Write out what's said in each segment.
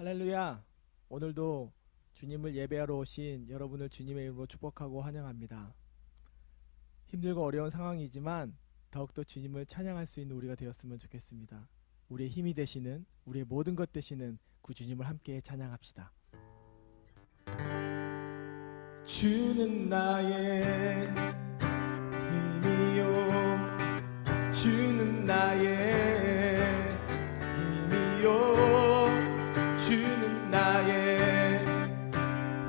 할렐루야. 오늘도 주님을 예배하러 오신 여러분을 주님의 이름으로 축복하고 환영합니다. 힘들고 어려운 상황이지만 더욱더 주님을 찬양할 수 있는 우리가 되었으면 좋겠습니다. 우리의 힘이 되시는, 우리의 모든 것 되시는 그 주님을 함께 찬양합시다. 주는 나의 힘이요, 주는 나의 힘이요, 주는 나의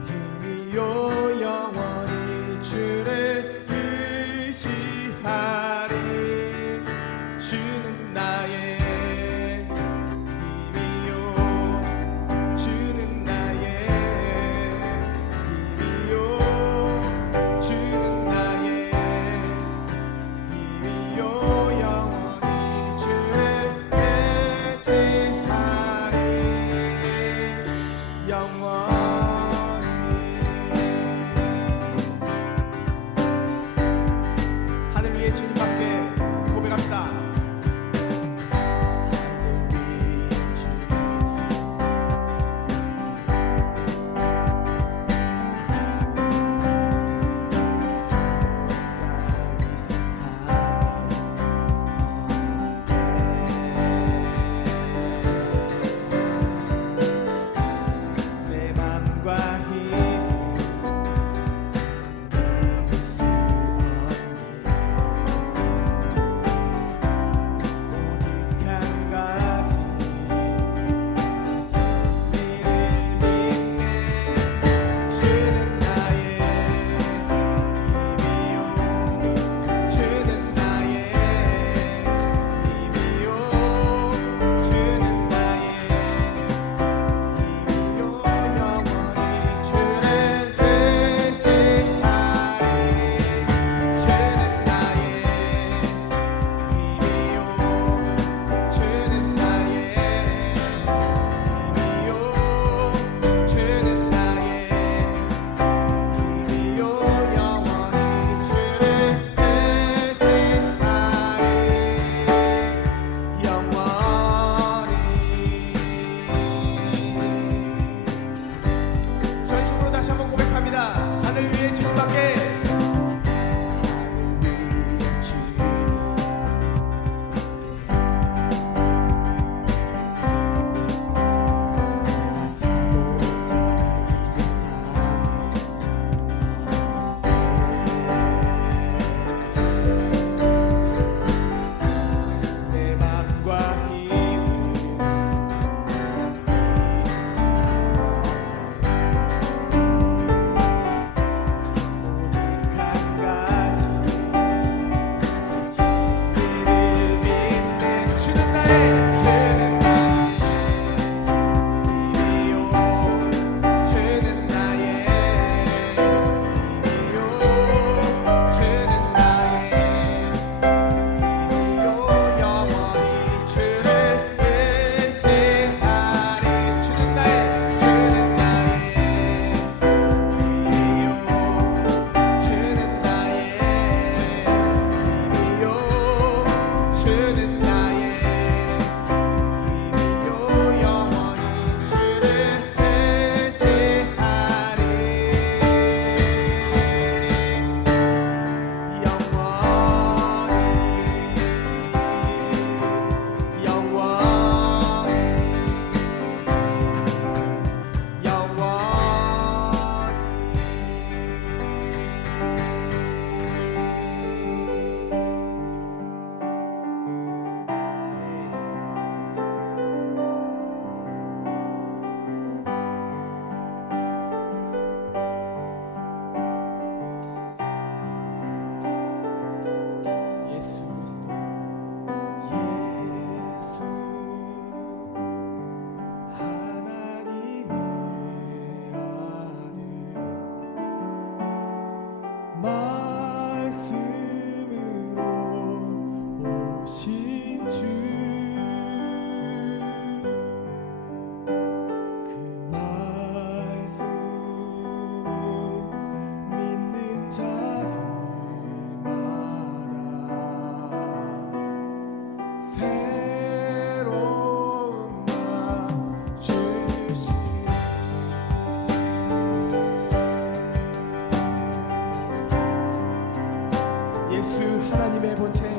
힘이요, 영원히 주를 의지하리. 주는 나의 힘이요, 주는 나의 힘이요, 주 예수 하나님의 본체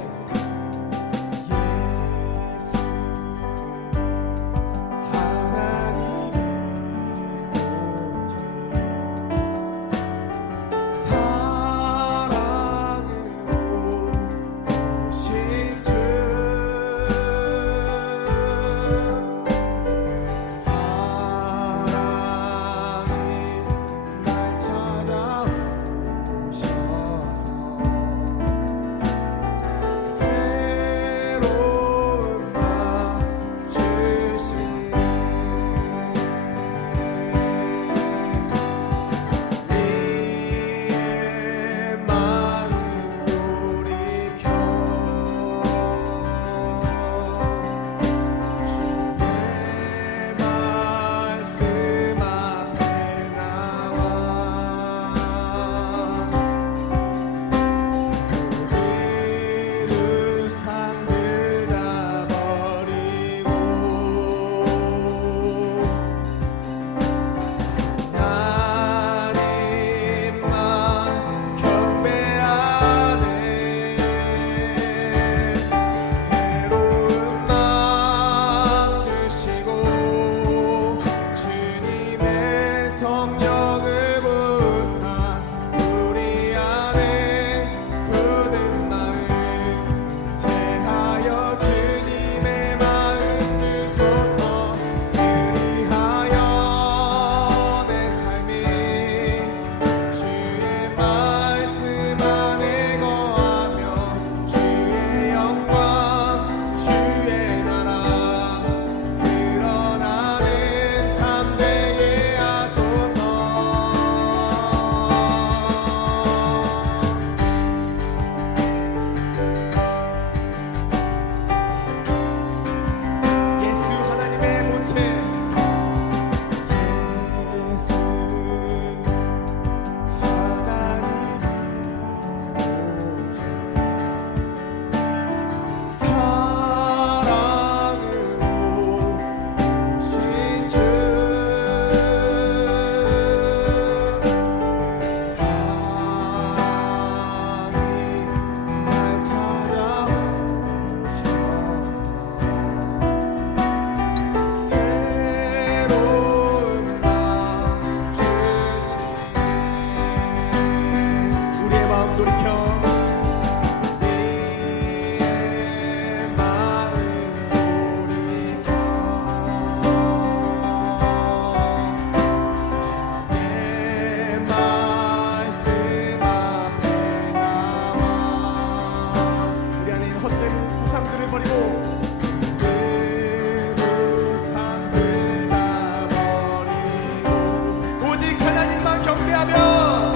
오직 하나님만 경배하며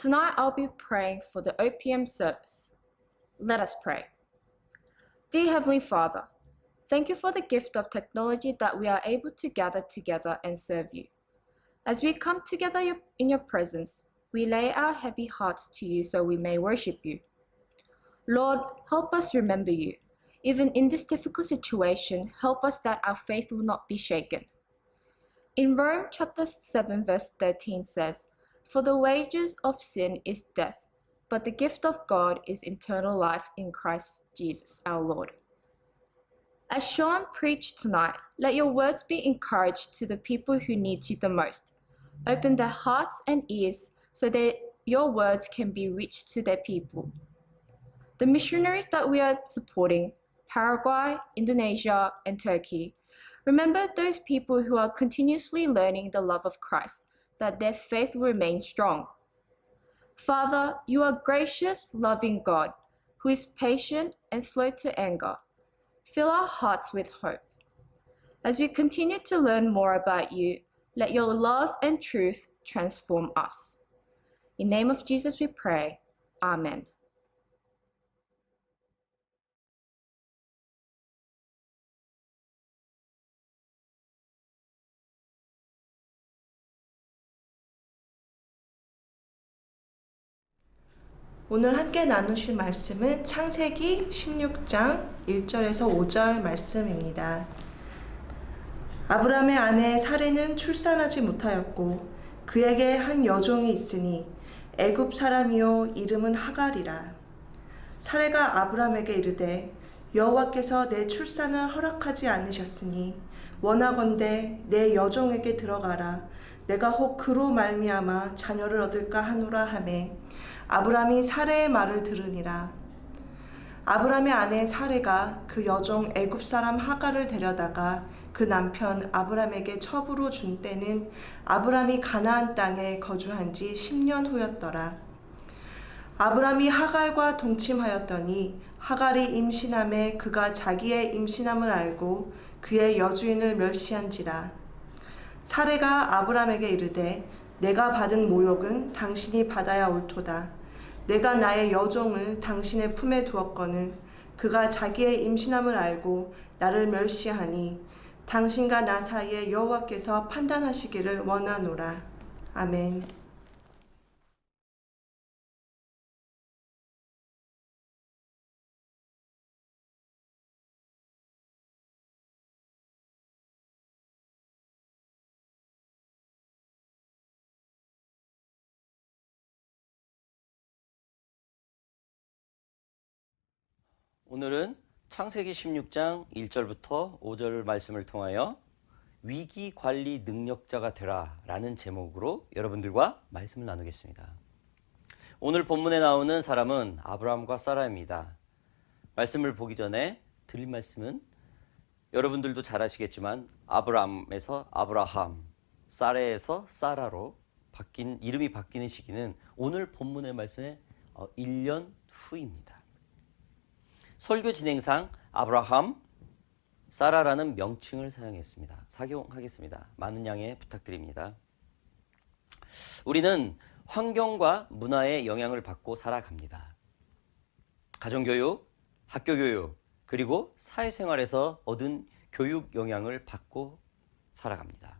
Tonight I'll be praying for the OPM service. Let us pray. Dear Heavenly Father, thank you for the gift of technology that we are able to gather together and serve you. As we come together in your presence, we lay our heavy hearts to you so we may worship you. Lord, help us remember you. Even in this difficult situation, help us that our faith will not be shaken. In Rome chapter 7 verse 13 says, "For the wages of sin is death, but the gift of God is eternal life in Christ Jesus our Lord." As Sean preached tonight, let your words be encouraged to the people who need you the most. Open their hearts and ears so that your words can be reached to their people. The missionaries that we are supporting, Paraguay, Indonesia, and Turkey, remember those people who are continuously learning the love of Christ, that their faith will remain strong. Father, you are gracious, loving God, who is patient and slow to anger. Fill our hearts with hope. As we continue to learn more about you, let your love and truth transform us. In the name of Jesus we pray. Amen. 오늘 함께 나누실 말씀은 창세기 16장 1절에서 5절 말씀입니다. 아브람의 아내 사레는 출산하지 못하였고 그에게 한 여종이 있으니 애굽 사람이요 이름은 하갈이라. 사레가 아브람에게 이르되 여호와께서 내 출산을 허락하지 않으셨으니 원하건대 내 여종에게 들어가라. 내가 혹 그로 말미암아 자녀를 얻을까 하노라 하매 아브람이 사레의 말을 들으니라. 아브람의 아내 사레가 그 여종 애굽 사람 하갈을 데려다가 그 남편 아브람에게 첩으로 준 때는 아브람이 가나안 땅에 거주한 지 10년 후였더라. 아브람이 하갈과 동침하였더니 하갈이 임신함에 그가 자기의 임신함을 알고 그의 여주인을 멸시한지라. 사레가 아브람에게 이르되 내가 받은 모욕은 당신이 받아야 옳도다. 내가 나의 여종을 당신의 품에 두었거늘 그가 자기의 임신함을 알고 나를 멸시하니 당신과 나 사이에 여호와께서 판단하시기를 원하노라. 아멘. 오늘은 창세기 16장 1절부터 5절 말씀을 통하여 위기 관리 능력자가 되라 라는 제목으로 여러분들과 말씀을 나누겠습니다. 오늘 본문에 나오는 사람은 아브라함과 사라입니다. 말씀을 보기 전에 드릴 말씀은 여러분들도 잘 아시겠지만 아브라함에서 아브라함, 사레에서 사라로 이름이 바뀌는 시기는 오늘 본문의 말씀의 1년 후입니다. 설교 진행상 아브라함, 사라라는 명칭을 사용하겠습니다. 많은 양해 부탁드립니다. 우리는 환경과 문화의 영향을 받고 살아갑니다. 가정교육, 학교교육, 그리고 사회생활에서 얻은 교육 영향을 받고 살아갑니다.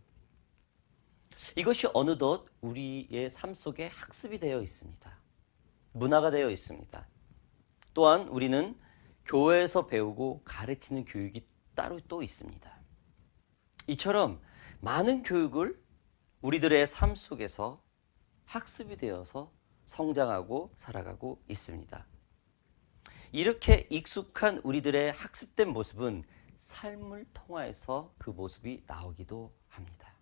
이것이 어느덧 우리의 삶 속에 학습이 되어 있습니다. 문화가 되어 있습니다. 또한 우리는 교회에서 배우고 가르치는 교육이 따로 또 있습니다. 이처럼 많은 교육을 우리들의 삶 속에서 학습이 되어서 성장하고 살아가고 있습니다. 이렇게 익숙한 우리들의 학습된 모습은 삶을 통해서 그 모습이 나오기도 합니다.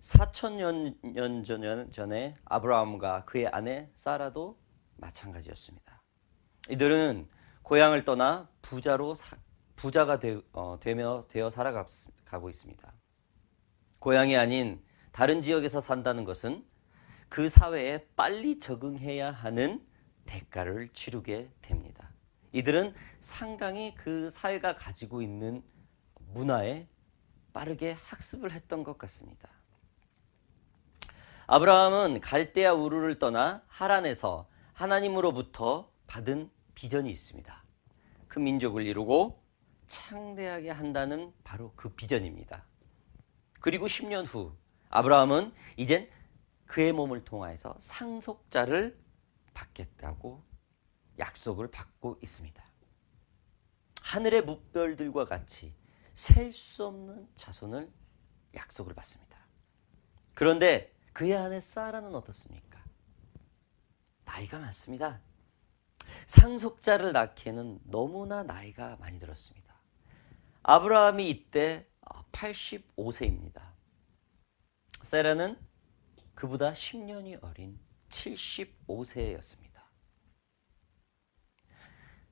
4,000년 전에 아브라함과 그의 아내 사라도 마찬가지였습니다. 이들은 고향을 떠나 부자가 되어 살아가고 있습니다. 고향이 아닌 다른 지역에서 산다는 것은 그 사회에 빨리 적응해야 하는 대가를 치르게 됩니다. 이들은 상당히 그 사회가 가지고 있는 문화에 빠르게 학습을 했던 것 같습니다. 아브라함은 갈대아 우르를 떠나 하란에서 하나님으로부터 받은 비전이 있습니다. 큰 민족을 이루고 창대하게 한다는 바로 그 비전입니다. 그리고 10년 후 아브라함은 이젠 그의 몸을 통하여서 상속자를 받겠다고 약속을 받고 있습니다. 하늘의 뭇별들과 같이 셀 수 없는 자손을 약속을 받습니다. 그런데 그의 아내 사라는 어떻습니까? 나이가 많습니다. 상속자를 낳기에는 너무나 나이가 많이 들었습니다. 아브라함이 이때 85세입니다. 세라는 그보다 10년이 어린 75세였습니다.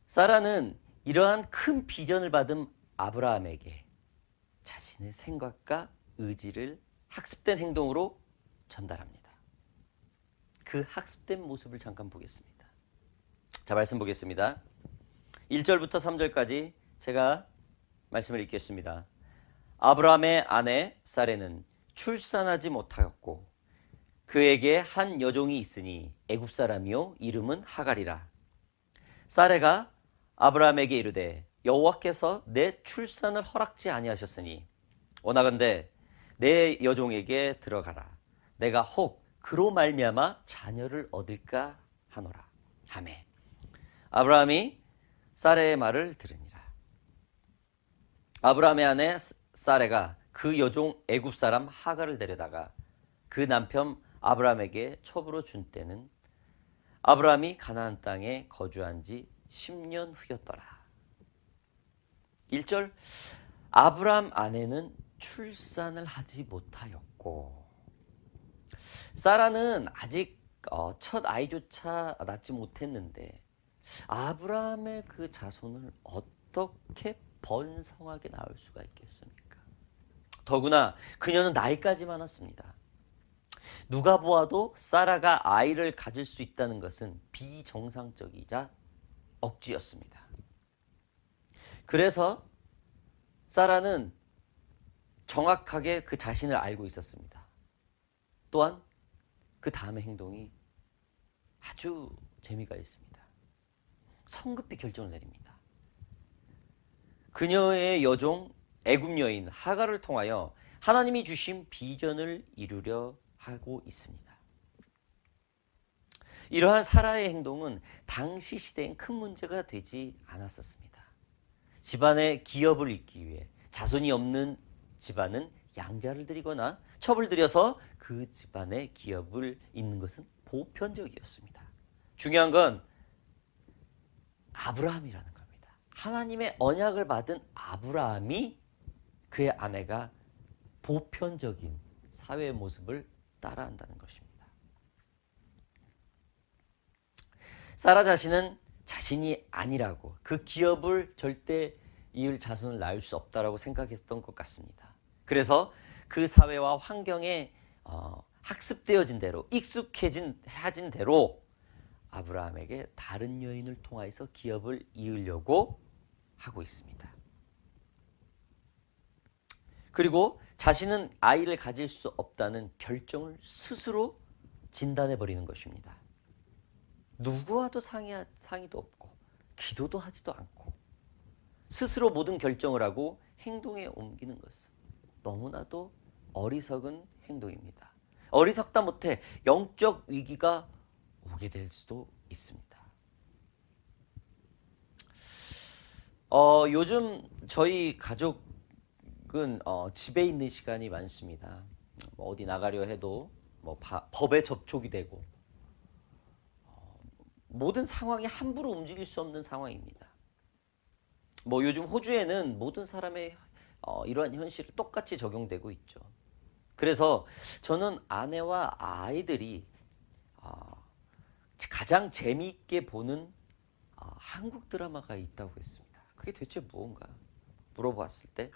사라는 이러한 큰 비전을 받은 아브라함에게 자신의 생각과 의지를 학습된 행동으로 전달합니다. 그 학습된 모습을 잠깐 보겠습니다. 자, 말씀 보겠습니다. 1절부터 3절까지 제가 말씀을 읽겠습니다. 아브라함의 아내 사레는 출산하지 못하였고 그에게 한 여종이 있으니 애굽 사람이요 이름은 하갈이라. 사레가 아브라함에게 이르되 여호와께서 내 출산을 허락지 아니하셨으니 원하건대 내 여종에게 들어가라. 내가 혹 그로 말미암아 자녀를 얻을까 하노라. 하매 아브라함이 사레의 말을 들으니라. 아브라함의 아내 사레가 그 여종 애굽 사람 하갈을 데려다가 그 남편 아브라함에게 첩으로 준 때는 아브라함이 가나안 땅에 거주한 지 10년 후였더라. 1절 아브라함 아내는 출산을 하지 못하였고 사라는 아직 첫 아이조차 낳지 못했는데 아브라함의 그 자손을 어떻게 번성하게 낳을 수가 있겠습니까? 더구나 그녀는 나이까지 많았습니다. 누가 보아도 사라가 아이를 가질 수 있다는 것은 비정상적이자 억지였습니다. 그래서 사라는 정확하게 그 자신을 알고 있었습니다. 또한 그 다음의 행동이 아주 재미가 있습니다. 성급히 결정을 내립니다. 그녀의 여종 애굽 여인 하갈을 통하여 하나님이 주신 비전을 이루려 하고 있습니다. 이러한 사라의 행동은 당시 시대엔 큰 문제가 되지 않았었습니다. 집안의 기업을 잇기 위해 자손이 없는 집안은 양자를 드리거나 첩을 들여서 그 집안의 기업을 잇는 것은 보편적이었습니다. 중요한 건 아브라함이라는 겁니다. 하나님의 언약을 받은 아브라함이 그의 아내가 보편적인 사회의 모습을 따라한다는 것입니다. 사라 자신은 자신이 아니라고 그 기업을 절대 이을 자손을 낳을 수 없다라고 생각했던 것 같습니다. 그래서 그 사회와 환경에 학습되어진 대로 익숙해진 대로 아브라함에게 다른 여인을 통하여서 기업을 이으려고 하고 있습니다. 그리고 자신은 아이를 가질 수 없다는 결정을 스스로 진단해버리는 것입니다. 누구와도 상의도 없고 기도도 하지도 않고 스스로 모든 결정을 하고 행동에 옮기는 것은 너무나도 어리석은 행동입니다. 어리석다 못해 영적 위기가 오게 될 수도 있습니다. 요즘 저희 가족은 집에 있는 시간이 많습니다. 어디 나가려 해도 법에 접촉이 되고 모든 상황이 함부로 움직일 수 없는 상황입니다. 요즘 호주에는 모든 사람의 이러한 현실이 똑같이 적용되고 있죠. 그래서 저는 아내와 아이들이 가장 재미있게 보는 한국 드라마가 있다고 했습니다. 그게 대체 무언가 물어봤을 때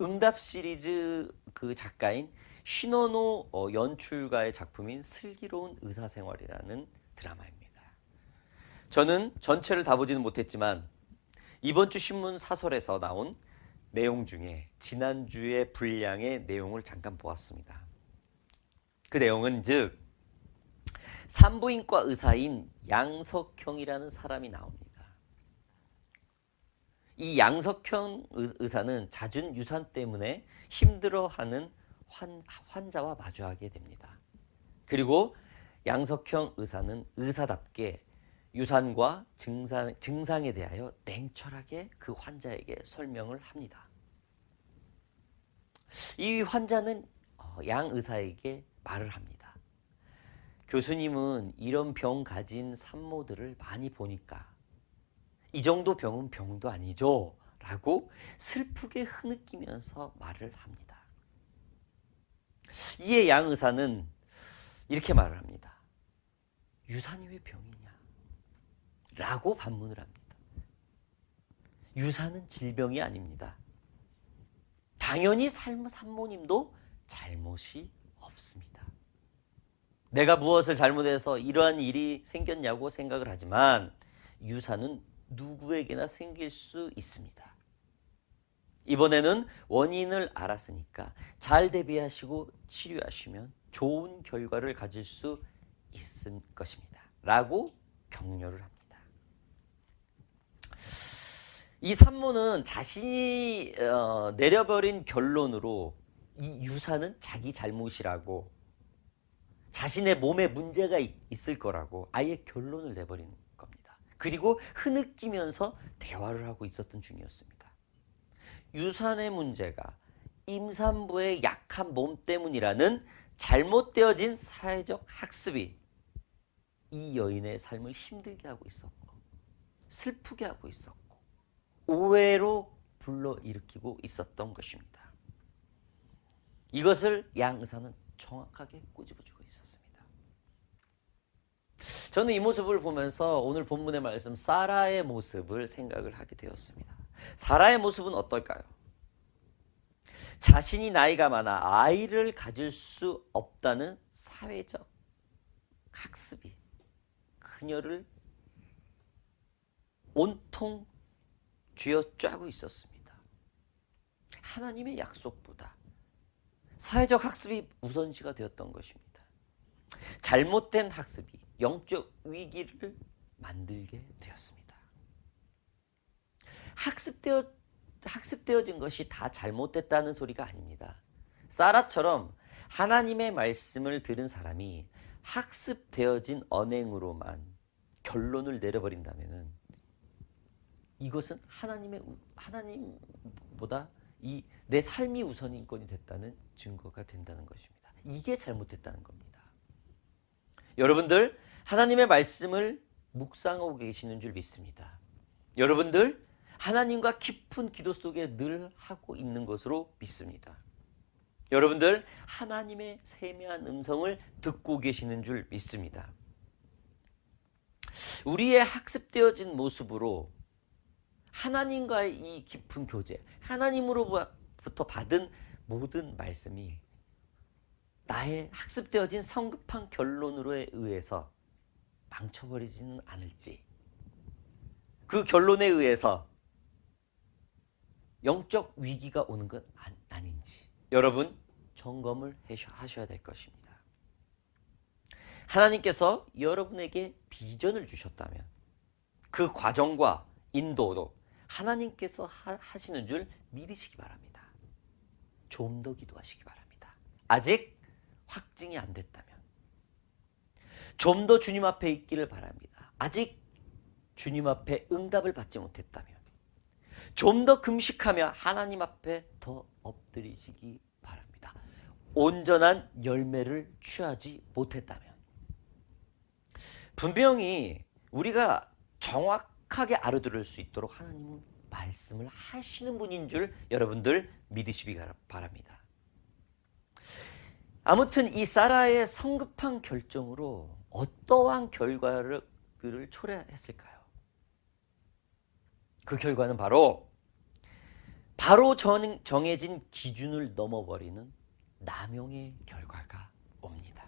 응답 시리즈 그 작가인 신원호 연출가의 작품인 슬기로운 의사생활이라는 드라마입니다. 저는 전체를 다 보지는 못했지만 이번 주 신문 사설에서 나온 내용 중에 지난주의 분량의 내용을 잠깐 보았습니다. 그 내용은 즉 산부인과 의사인 양석형이라는 사람이 나옵니다. 이 양석형 의사는 잦은 유산 때문에 힘들어하는 환자와 마주하게 됩니다. 그리고 양석형 의사는 의사답게 유산과 증상에 대하여 냉철하게 그 환자에게 설명을 합니다. 이 환자는 양 의사에게 말을 합니다. 교수님은 이런 병 가진 산모들을 많이 보니까 이 정도 병은 병도 아니죠? 라고 슬프게 흐느끼면서 말을 합니다. 이에 양 의사는 이렇게 말을 합니다. 유산이 왜 병이냐? 라고 반문을 합니다. 유산은 질병이 아닙니다. 당연히 산모님도 잘못이 없습니다. 내가 무엇을 잘못해서 이러한 일이 생겼냐고 생각을 하지만 유산은 누구에게나 생길 수 있습니다. 이번에는 원인을 알았으니까 잘 대비하시고 치료하시면 좋은 결과를 가질 수 있을 것입니다. 라고 격려를 합니다. 이 산모는 자신이 내려버린 결론으로 이 유산은 자기 잘못이라고 자신의 몸에 문제가 있을 거라고 아예 결론을 내버린 겁니다. 그리고 흐느끼면서 대화를 하고 있었던 중이었습니다. 유산의 문제가 임산부의 약한 몸 때문이라는 잘못되어진 사회적 학습이 이 여인의 삶을 힘들게 하고 있었고 슬프게 하고 있었고 오해로 불러일으키고 있었던 것입니다. 이것을 양 의사는 정확하게 꼬집어주고 있었습니다. 저는 이 모습을 보면서 오늘 본문의 말씀 사라의 모습을 생각을 하게 되었습니다. 사라의 모습은 어떨까요? 자신이 나이가 많아 아이를 가질 수 없다는 사회적 학습이 그녀를 온통 쥐어짜고 있었습니다. 하나님의 약속보다 사회적 학습이 우선시가 되었던 것입니다. 잘못된 학습이 영적 위기를 만들게 되었습니다. 학습되어진 것이 다 잘못됐다는 소리가 아닙니다. 사라처럼 하나님의 말씀을 들은 사람이 학습되어진 언행으로만 결론을 내려버린다면은 이것은 하나님보다 내 삶이 우선인권이 됐다는 증거가 된다는 것입니다. 이게 잘못됐다는 겁니다. 여러분들 하나님의 말씀을 묵상하고 계시는 줄 믿습니다. 여러분들 하나님과 깊은 기도 속에 늘 하고 있는 것으로 믿습니다. 여러분들 하나님의 세미한 음성을 듣고 계시는 줄 믿습니다. 우리의 학습되어진 모습으로 하나님과의 이 깊은 교제, 하나님으로부터 받은 모든 말씀이 나의 학습되어진 성급한 결론으로에 의해서 망쳐버리지는 않을지, 그 결론에 의해서 영적 위기가 오는 건 아닌지 여러분 점검을 하셔야 될 것입니다. 하나님께서 여러분에게 비전을 주셨다면 그 과정과 인도도 하나님께서 하시는 줄 믿으시기 바랍니다. 좀 더 기도하시기 바랍니다. 아직 확증이 안 됐다면 좀 더 주님 앞에 있기를 바랍니다. 아직 주님 앞에 응답을 받지 못했다면 좀 더 금식하며 하나님 앞에 더 엎드리시기 바랍니다. 온전한 열매를 취하지 못했다면 분명히 우리가 정확하게 알아들을 수 있도록 하나님은 말씀을 하시는 분인 줄 여러분들 믿으시기 바랍니다. 아무튼 이 사라의 성급한 결정으로 어떠한 결과를 초래했을까요? 그 결과는 바로 정해진 기준을 넘어버리는 남용의 결과가 옵니다.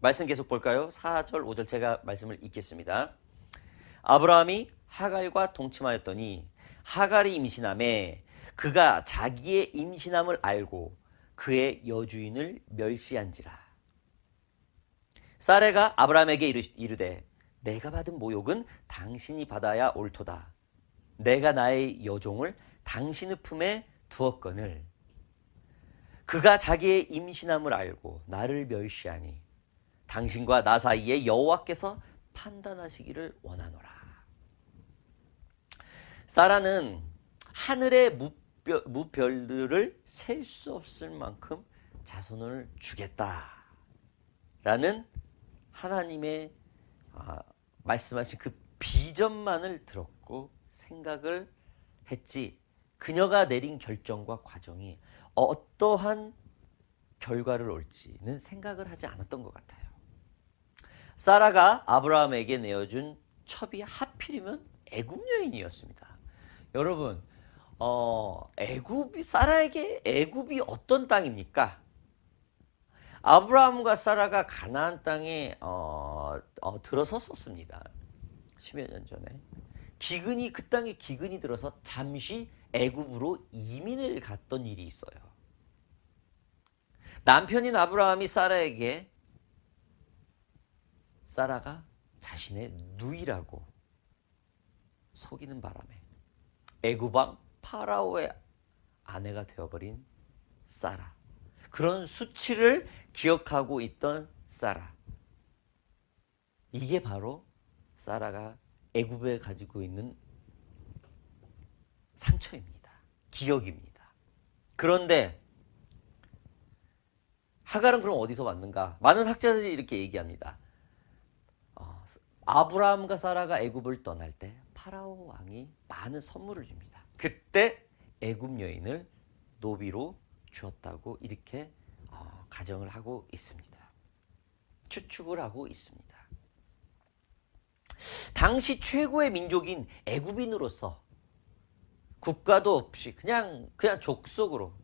말씀 계속 볼까요? 4절, 5절 제가 말씀을 읽겠습니다. 아브라함이 하갈과 동침하였더니 하갈이 임신하매 그가 자기의 임신함을 알고 그의 여주인을 멸시한지라. 사레가 아브라함에게 이르되 내가 받은 모욕은 당신이 받아야 옳도다. 내가 나의 여종을 당신의 품에 두었거늘 그가 자기의 임신함을 알고 나를 멸시하니 당신과 나 사이에 여호와께서 판단하시기를 원하노라. 사라는 하늘의 무별들을 셀 수 없을 만큼 자손을 주겠다라는 하나님의 말씀하신 그 비전만을 들었고 생각을 했지, 그녀가 내린 결정과 과정이 어떠한 결과를 올지는 생각을 하지 않았던 것 같아요. 사라가 아브라함에게 내어준 첩이 하필이면 애굽 여인이었습니다. 여러분, 사라에게 애굽이 어떤 땅입니까? 아브라함과 사라가 가나안 땅에 들어섰었습니다. 10여 년 전에 그 땅에 기근이 들어서 잠시 애굽으로 이민을 갔던 일이 있어요. 남편인 아브라함이 사라에게 사라가 자신의 누이라고 속이는 바람에 애굽 왕 파라오의 아내가 되어버린 사라, 그런 수치를 기억하고 있던 사라, 이게 바로 사라가 애굽에 가지고 있는 상처입니다. 기억입니다. 그런데 하갈은 그럼 어디서 왔는가? 많은 학자들이 이렇게 얘기합니다. 아브라함과 사라가 애굽을 떠날 때 파라오 왕이 많은 선물을 줍니다. 그때 애굽 여인을 노비로 주었다고 이렇게 가정을 하고 있습니다. 추측을 하고 있습니다. 당시 최고의 민족인 애굽인으로서 국가도 없이 그냥 족속으로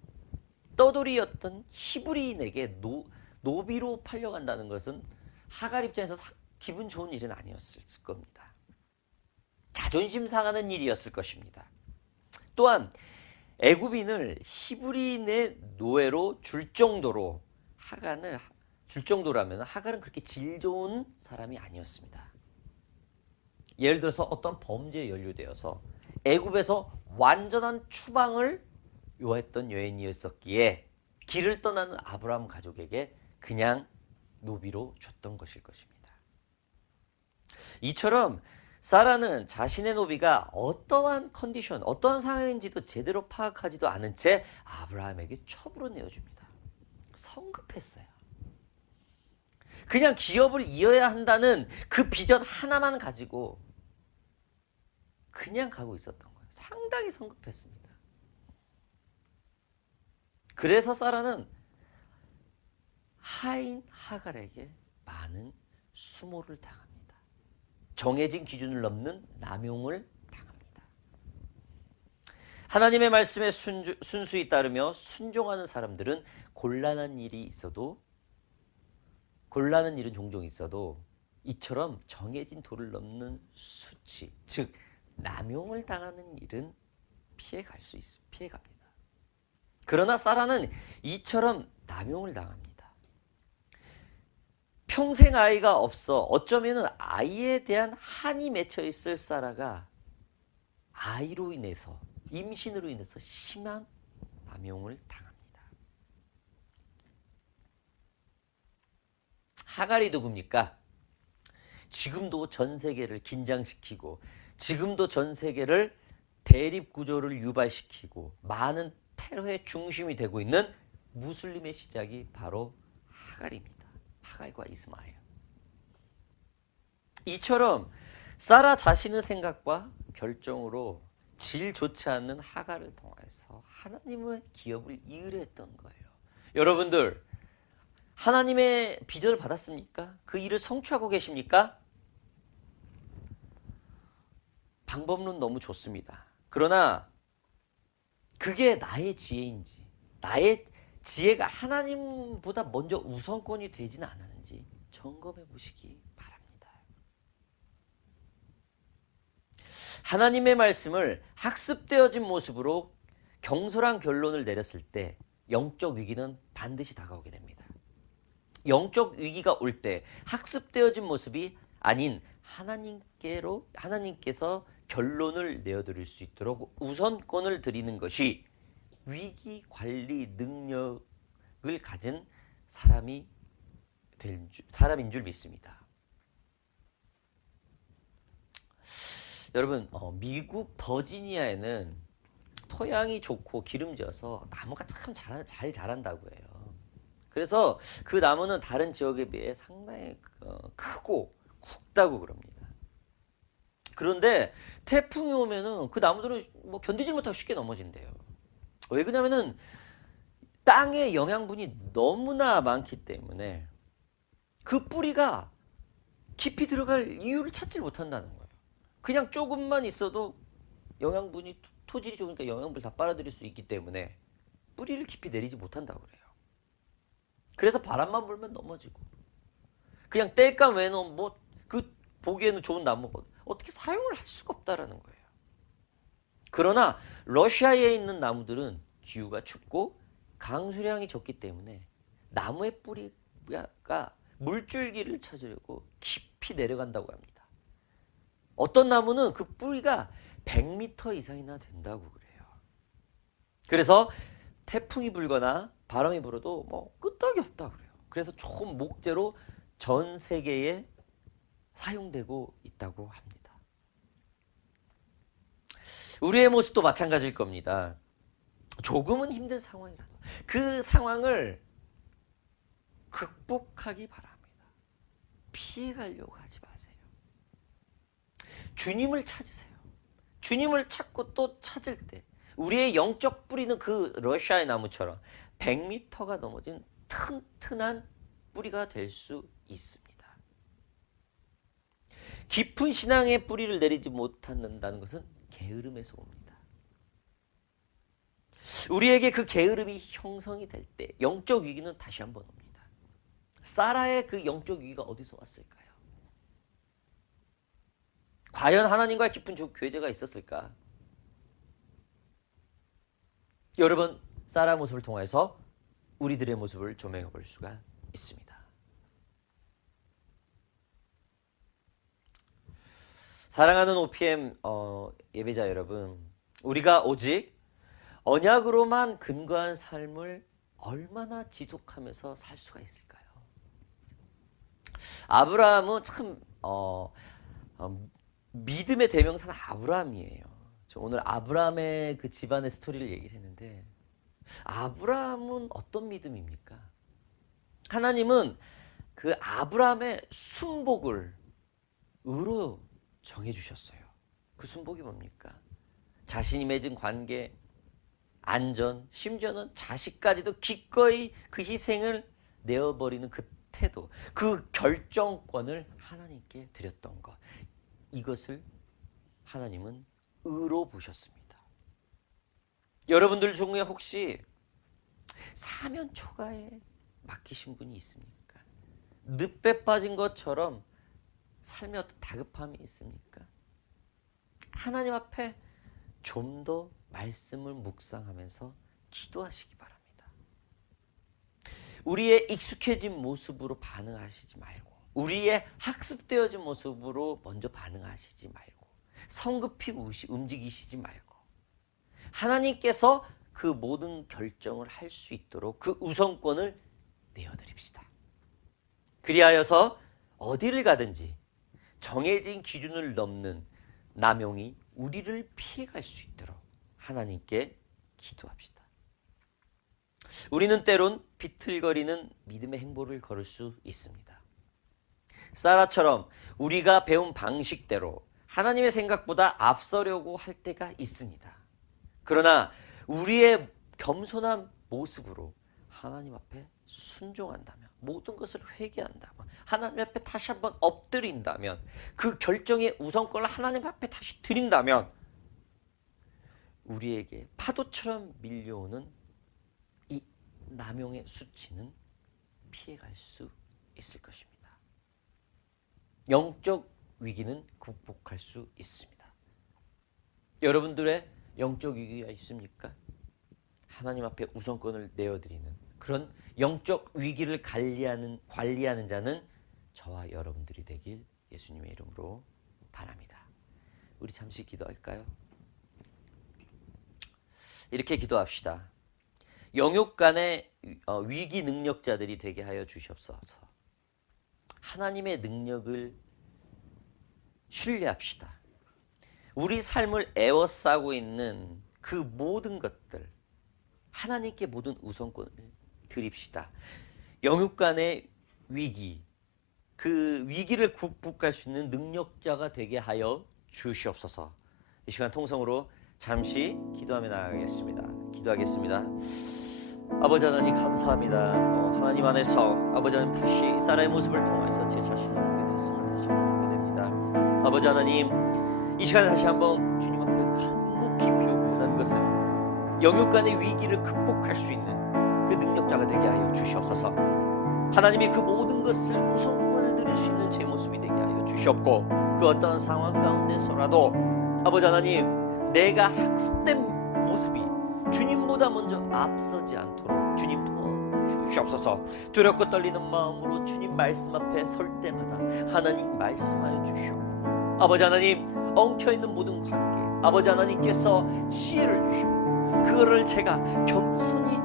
떠돌이였던 히브리인에게 노비로 팔려간다는 것은 하갈 입장에서 기분 좋은 일은 아니었을 겁니다. 자존심 상하는 일이었을 것입니다. 또한 애굽인을 히브리인의 노예로 줄 정도라면 하갈은 그렇게 질 좋은 사람이 아니었습니다. 예를 들어서 어떤 범죄에 연루되어서 애굽에서 완전한 추방을 요했던 여인이었었기에 길을 떠나는 아브라함 가족에게 그냥 노비로 줬던 것일 것입니다. 이처럼 사라는 자신의 노비가 어떠한 컨디션, 어떠한 상황인지도 제대로 파악하지도 않은 채 아브라함에게 첩으로 내어줍니다. 성급했어요. 그냥 기업을 이어야 한다는 그 비전 하나만 가지고 그냥 가고 있었던 거예요. 상당히 성급했습니다. 그래서 사라는 하인 하갈에게 많은 수모를 당합니다. 정해진 기준을 넘는 남용을 당합니다. 하나님의 말씀에 순수히 따르며 순종하는 사람들은 곤란한 일은 종종 있어도 이처럼 정해진 도를 넘는 수치, 즉 남용을 당하는 일은 피해갑니다. 그러나 사라는 이처럼 남용을 당합니다. 평생 아이가 없어 어쩌면 아이에 대한 한이 맺혀 있을 사라가 임신으로 인해서 심한 남용을 당합니다. 하갈이 누굽니까? 지금도 전 세계를 긴장시키고 지금도 전 세계를 대립 구조를 유발시키고 많은 테러의 중심이 되고 있는 무슬림의 시작이 바로 하갈입니다. 하갈과 이스마엘. 이처럼 사라 자신의 생각과 결정으로 질 좋지 않는 하갈을 통해서 하나님의 기업을 이으했던 거예요. 여러분들, 하나님의 비전을 받았습니까? 그 일을 성취하고 계십니까? 방법론 너무 좋습니다. 그러나 그게 나의 지혜인지, 나의 지혜가 하나님보다 먼저 우선권이 되지는 않았는지 점검해 보시기 바랍니다. 하나님의 말씀을 학습되어진 모습으로 경솔한 결론을 내렸을 때 영적 위기는 반드시 다가오게 됩니다. 영적 위기가 올 때 학습되어진 모습이 아닌 하나님께서 결론을 내어드릴 수 있도록 우선권을 드리는 것이 위기 관리 능력을 가진 사람인 줄 믿습니다. 여러분, 미국 버지니아에는 토양이 좋고 기름져서 나무가 참 잘 자란다고 해요. 그래서 그 나무는 다른 지역에 비해 상당히 크고 굵다고 그럽니다. 그런데 태풍이 오면은 그 나무들은 뭐 견디질 못하고 쉽게 넘어진대요. 왜 그러냐면은 땅에 영양분이 너무나 많기 때문에 그 뿌리가 깊이 들어갈 이유를 찾지 못한다는 거예요. 그냥 조금만 있어도 영양분이 토질이 좋으니까 영양분을 다 빨아들일 수 있기 때문에 뿌리를 깊이 내리지 못한다고 그래요. 그래서 바람만 불면 넘어지고 그냥 땔감 외에는 뭐 그 보기에는 좋은 나무가 어떻게 사용을 할 수가 없다라는 거예요. 그러나 러시아에 있는 나무들은 기후가 춥고 강수량이 적기 때문에 나무의 뿌리가 물줄기를 찾으려고 깊이 내려간다고 합니다. 어떤 나무는 그 뿌리가 100m 이상이나 된다고 그래요. 그래서 태풍이 불거나 바람이 불어도 뭐 끄떡이 없다고 그래요. 그래서 좋은 목재로 전 세계에 사용되고 있다고 합니다. 우리의 모습도 마찬가지일 겁니다. 조금은 힘든 상황이라도 그 상황을 극복하기 바랍니다. 피해가려고 하지 마세요. 주님을 찾으세요. 주님을 찾고 또 찾을 때 우리의 영적 뿌리는 그 러시아의 나무처럼 100m가 넘어진 튼튼한 뿌리가 될 수 있습니다. 깊은 신앙의 뿌리를 내리지 못한다는 것은 게으름에서 옵니다. 우리에게 그 게으름이 형성이 될 때 영적 위기는 다시 한번 옵니다. 사라의 그 영적 위기가 어디서 왔을까요? 과연 하나님과의 깊은 교제가 있었을까? 여러분, 사라 모습을 통해서 우리들의 모습을 조명해 볼 수가 있습니다. 사랑하는 OPM 예배자 여러분, 우리가 오직 언약으로만 근거한 삶을 얼마나 지속하면서 살 수가 있을까요? 아브라함은 참 믿음의 대명사는 아브라함이에요. 저 오늘 아브라함의 그 집안의 스토리를 얘기를 했는데 아브라함은 어떤 믿음입니까? 하나님은 그 아브라함의 순복을 의로 정해주셨어요. 그 순복이 뭡니까? 자신이 맺은 관계, 안전, 심지어는 자식까지도 기꺼이 그 희생을 내어버리는 그 태도, 그 결정권을 하나님께 드렸던 것, 이것을 하나님은 의로 보셨습니다. 여러분들 중에 혹시 사면 초가에 맡기신 분이 있습니까? 늪에 빠진 것처럼 삶에 어떤 다급함이 있습니까? 하나님 앞에 좀 더 말씀을 묵상하면서 기도하시기 바랍니다. 우리의 익숙해진 모습으로 반응하시지 말고 우리의 학습되어진 모습으로 먼저 반응하시지 말고 성급히 움직이시지 말고 하나님께서 그 모든 결정을 할 수 있도록 그 우선권을 내어드립시다. 그리하여서 어디를 가든지 정해진 기준을 넘는 남용이 우리를 피해갈 수 있도록 하나님께 기도합시다. 우리는 때론 비틀거리는 믿음의 행보를 걸을 수 있습니다. 사라처럼 우리가 배운 방식대로 하나님의 생각보다 앞서려고 할 때가 있습니다. 그러나 우리의 겸손한 모습으로 하나님 앞에 순종한다면, 모든 것을 회개한다면, 하나님 앞에 다시 한번 엎드린다면, 그 결정의 우선권을 하나님 앞에 다시 드린다면 우리에게 파도처럼 밀려오는 이 남용의 수치는 피해갈 수 있을 것입니다. 영적 위기는 극복할 수 있습니다. 여러분들의 영적 위기가 있습니까? 하나님 앞에 우선권을 내어드리는 그 그런 영적 위기를 관리하는 자는 저와 여러분들이 되길 예수님의 이름으로 바랍니다. 우리 잠시 기도할까요? 이렇게 기도합시다. 영육 간의 위기 능력자들이 되게 하여 주시옵소서. 하나님의 능력을 신뢰합시다. 우리 삶을 에워싸고 있는 그 모든 것들, 하나님께 모든 우선권을 드립시다. 영육 간의 위기, 그 위기를 극복할 수 있는 능력자가 되게 하여 주시옵소서. 이 시간 통성으로 잠시 기도하며 나가겠습니다. 기도하겠습니다. 아버지 하나님 감사합니다. 하나님 안에서 아버지 하나님 다시 사라의 모습을 통해서 제 자신을 보게 되었음을 다시 한번 보게 됩니다. 아버지 하나님 이 시간에 다시 한번 주님 앞에 간곡히 비우고는 것은 영육 간의 위기를 극복할 수 있는 그 능력자가 되게 하여 주시옵소서. 하나님이 그 모든 것을 우선권을 드릴 수 있는 제 모습이 되게 하여 주시옵고, 그 어떤 상황 가운데서라도 아버지 하나님 내가 학습된 모습이 주님보다 먼저 앞서지 않도록 주님 도와주시옵소서. 두렵고 떨리는 마음으로 주님 말씀 앞에 설 때마다 하나님 말씀하여 주시옵고, 아버지 하나님 엉켜있는 모든 관계 아버지 하나님께서 지혜를 주시고 그거를 제가 겸손히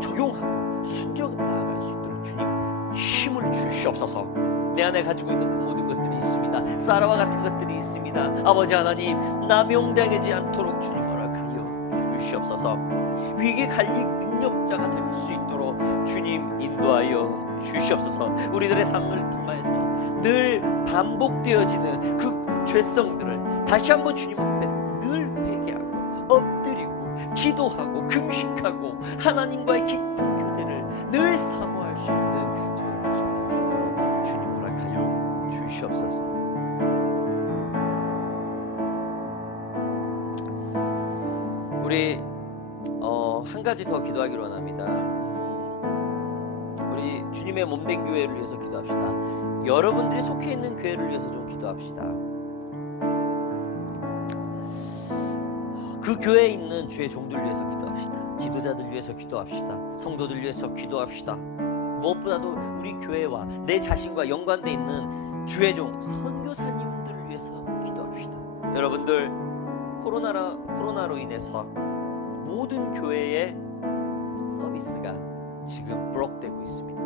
적용하고 순종해 나아갈 수 있도록 주님 힘을 주시옵소서. 내 안에 가지고 있는 그 모든 것들이 있습니다. 사라와 같은 것들이 있습니다. 아버지 하나님 남용당하지 않도록 주님 허락하여 주시옵소서. 위기 관리 능력자가 될 수 있도록 주님 인도하여 주시옵소서. 우리들의 삶을 통해서 늘 반복되어지는 그 죄성들을 다시 한번 주님 앞에 늘 회개하고 엎드리고 기도하고 금식하고 하나님과의 깊은 교제를 늘 사모할 수 있는 저희 모습이 될 수 있도록 주님 허락하여 주시옵소서. 우리 한 가지 더 기도하기로 원합니다. 우리 주님의 몸된 교회를 위해서 기도합시다. 여러분들이 속해 있는 교회를 위해서 좀 기도합시다. 그 교회에 있는 주의 종들 위해서 기도합시다. 지도자들 위해서 기도합시다. 성도들 위해서 기도합시다. 무엇보다도 우리 교회와 내 자신과 연관되어 있는 주의 종 선교사님들을 위해서 기도합시다. 여러분들 코로나로 인해서 모든 교회의 서비스가 지금 블록되고 있습니다.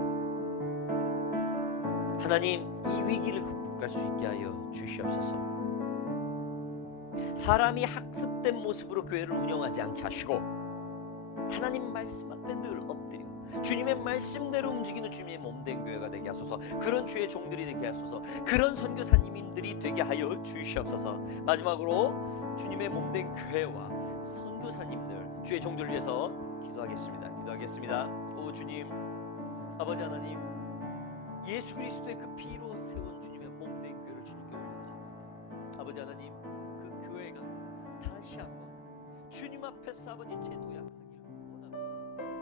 하나님 이 위기를 극복할 수 있게 하여 주시옵소서. 사람이 학습된 모습으로 교회를 운영하지 않게 하시고 하나님 말씀 앞에 늘 엎드려 주님의 말씀대로 움직이는 주님의 몸된 교회가 되게 하소서. 그런 주의 종들이 되게 하소서. 그런 선교사님들이 되게 하여 주시옵소서. 마지막으로 주님의 몸된 교회와 선교사님들 주의 종들을 위해서 기도하겠습니다. 오 주님 아버지 하나님 예수 그리스도의 그 피로 세운 주님의 몸된 교회를 주님께 올려드립니다. 아버지 하나님 그 교회가 다시 한번 주님 앞에서 아버지 재도약하기를 원합니다.